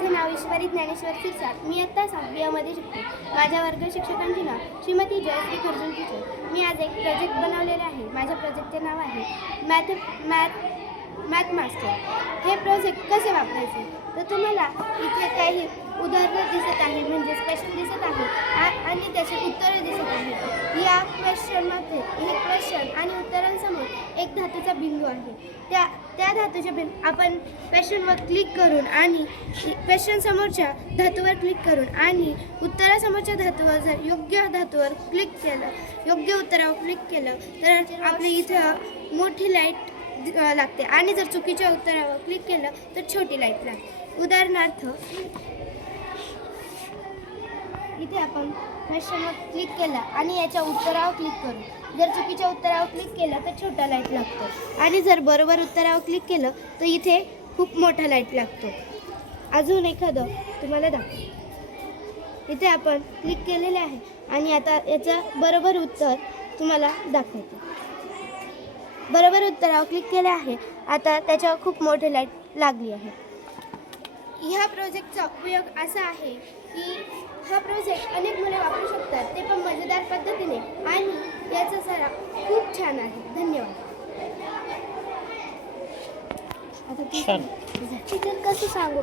माझे नाव ईश्वरी ज्ञानेश्वर शिरसाट. मी इयत्ता 6वी मध्ये शिकते. माझ्या वर्ग शिक्षकांचे नाव श्रीमती जयश्री खर्जून टीचर. मी आज एक प्रोजेक्ट बनवलेले आहे. माझ्या प्रोजेक्टचे नाव आहे मॅथ मास्टर. हे प्रोजेक्ट कसे वापरायचे तर तुम्हाला इथे काही उदाहरणं दिसत आहे, म्हणजे क्वेश्चन दिसत आहे आणि त्याचे उत्तरं दिसत आहे. या क्वेश्चनमध्ये हे क्वेश्चन आणि उत्तरांसमोर एक धातूचा बिंदू आहे. त्या धातूच्या बिंदू आपण क्वेश्चनवर क्लिक करून आणि क्वेश्चन समोरच्या धातूवर क्लिक करून आणि उत्तरासमोरच्या धातूवर जर योग्य धातूवर क्लिक केलं, योग्य उत्तरावर क्लिक केलं तर आपल्या इथं मोठी लाईट लागते आणि जर चुकीच्या उत्तरावर क्लिक केलं तर छोटी लाईट लागते. उदाहरणार्थ इथे आपण क्वेश्चनवर क्लिक केला आणि याच्या उत्तरावर क्लिक करू. जर चुकीच्या उत्तरावर क्लिक केलं तर छोटा लाईट लागतो आणि जर बरोबर उत्तरावर क्लिक केलं तर इथे खूप मोठा लाईट लागतो. अजून एखादं तुम्हाला दाखवतो. इथे आपण क्लिक केलेले आहे आणि आता याचं बरोबर उत्तर तुम्हाला दाखवतो. बरोबर उत्तरावर क्लिक केले आहे. आता त्याच्यावर खूप मोठी लाईट लागली आहे. ह्या प्रोजेक्टचा उपयोग असा आहे की हा प्रोजेक्ट अनेक मुले वापरू शकतात, ते पण मजेदार पद्धतीने, आणि याचा सराव खूप छान आहे. धन्यवाद. आता टीचर कसं सांगू?